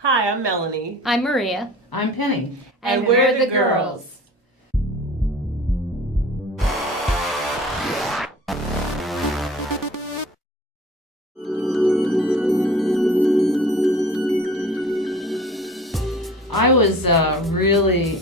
Hi, I'm Melanie. I'm Maria. I'm Penny. And we're the girls. I was really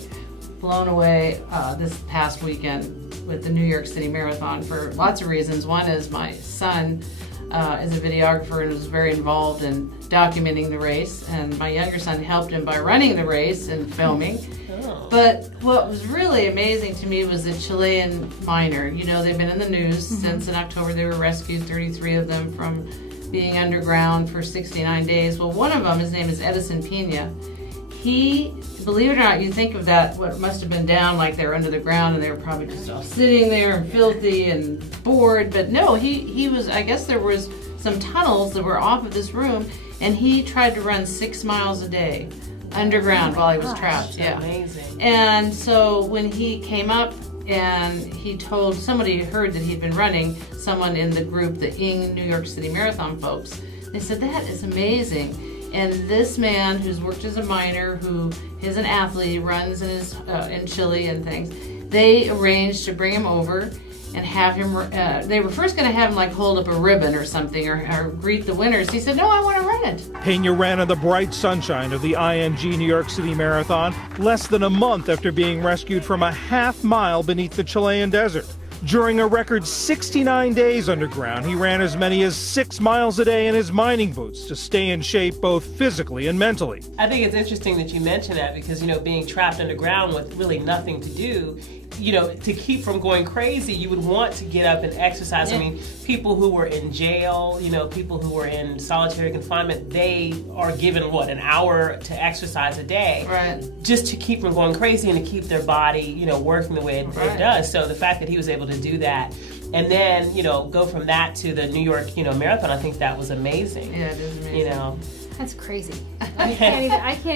blown away this past weekend with the New York City Marathon for lots of reasons. One is my son is a videographer and was very involved in documenting the race, and my younger son helped him by running the race and filming. Oh. But what was really amazing to me was the Chilean miner. You know, they've been in the news since in October. They were rescued, 33 of them, from being underground for 69 days. Well, one of them, his name is Edison Pena. He, believe it or not, you think of that, what must have been down like they were under the ground and they were probably just all sitting there and filthy and bored. But no, he was, I guess there was some tunnels that were off of this room, and he tried to run 6 miles a day underground while he was trapped. Yeah. Amazing. And so when he came up and he told, somebody heard that he'd been running, someone in the group, the New York City Marathon folks, they said, that is amazing. And this man who's worked as a miner, who is an athlete, runs in Chile and things, they arranged to bring him over and have him, they were first going to have him like hold up a ribbon or something or greet the winners. He said, no, I want to run it. Pena ran in the bright sunshine of the ING New York City Marathon less than a month after being rescued from a half-mile beneath the Chilean desert. During a record 69 days underground, he ran as many as 6 miles a day in his mining boots to stay in shape both physically and mentally. I think it's interesting that you mention that because, you know, being trapped underground with really nothing to do, you know, to keep from going crazy, you would want to get up and exercise. Yeah. I mean, people who were in jail, you know, people who were in solitary confinement, they are given, an hour to exercise a day. Right. Just to keep from going crazy and to keep their body, you know, working the way it does. So the fact that he was able to do that and then, you know, go from that to the New York, you know, marathon, I think that was amazing. Yeah, it is amazing. You know. That's crazy. I can't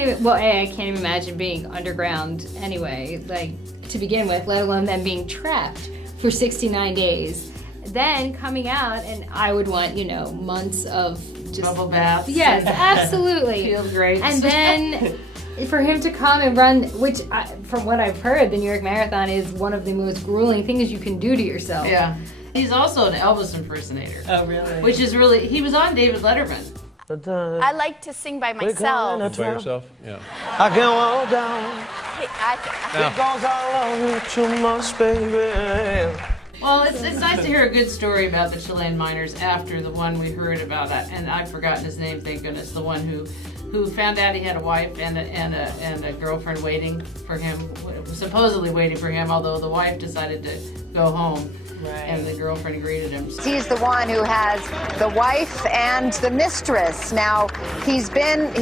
even, well, I can't even imagine being underground anyway, like, to begin with, let alone then being trapped for 69 days. Then coming out, and I would want, you know, months of just... Bubble baths. Yes, absolutely. Field grapes. And then for him to come and run, which, from what I've heard, the New York Marathon is one of the most grueling things you can do to yourself. Yeah. He's also an Elvis impersonator. Oh, really? Which is really, he was on David Letterman. I like to sing by myself. By yourself? Yeah. I can walk down. Hey, Because I love you too much, baby. Well, it's nice to hear a good story about the Chilean miners after the one we heard about, and I've forgotten his name, thank goodness, the one who found out he had a wife and a girlfriend waiting for him, supposedly waiting for him, although the wife decided to go home. Right. And the girlfriend greeted him. He's the one who has the wife and the mistress. Now, he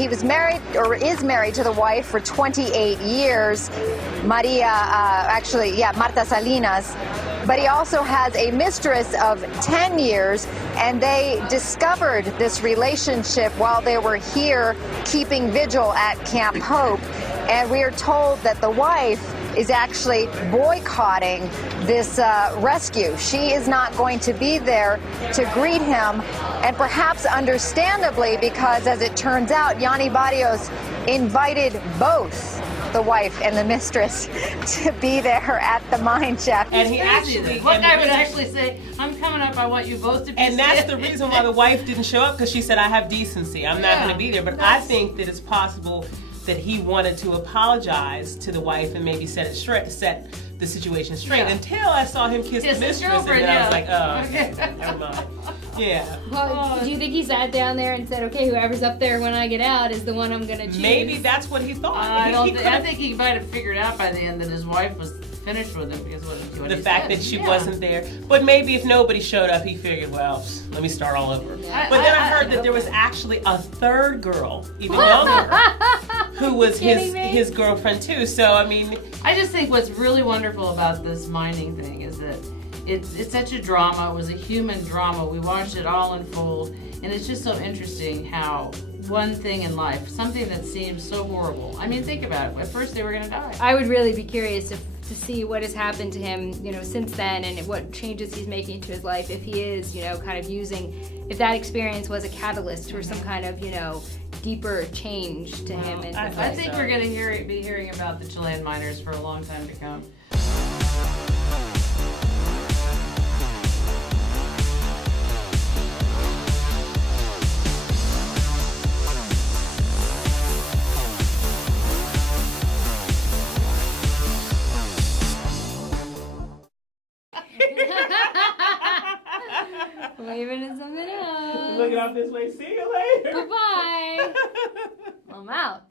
was married or is married to the wife for 28 years, Marta Salinas. But he also has a mistress of 10 years, and they discovered this relationship while they were here keeping vigil at Camp Hope. And we are told that the wife is actually boycotting this rescue. She is not going to be there to greet him, and perhaps understandably, because as it turns out, Yonni Barrios invited both the wife and the mistress to be there at the mine shaft. And he actually, what guy would actually say, I'm coming up, I want you both to be and that's the reason why the wife didn't show up, because she said, I have decency, I'm not going to be there. But I think that it's possible that he wanted to apologize to the wife and maybe set the situation straight. Until I saw him kiss the mistress, and then I was like, oh, never mind. Yeah. Well, do you think he sat down there and said, okay, whoever's up there when I get out is the one I'm going to choose? Maybe that's what he thought. I think he might have figured out by the end that his wife was finished with him because what the he fact said. that she wasn't there. But maybe if nobody showed up, he figured, well, let me start all over. Yeah. But then I heard that there was actually a third girl, even younger, who was his girlfriend too. So, I mean... I just think what's really wonderful about this mining thing is that it's such a drama. It was a human drama. We watched it all unfold, and it's just so interesting how one thing in life, something that seems so horrible. I mean, think about it. At first, they were going to die. I would really be curious to see what has happened to him, you know, since then, and what changes he's making to his life. If he is, you know, kind of using, if that experience was a catalyst for some kind of, you know, deeper change to him. And I think we're going to be hearing about the Chilean miners for a long time to come. Waving at something else. Looking off this way. See you later. Bye-bye. I'm out.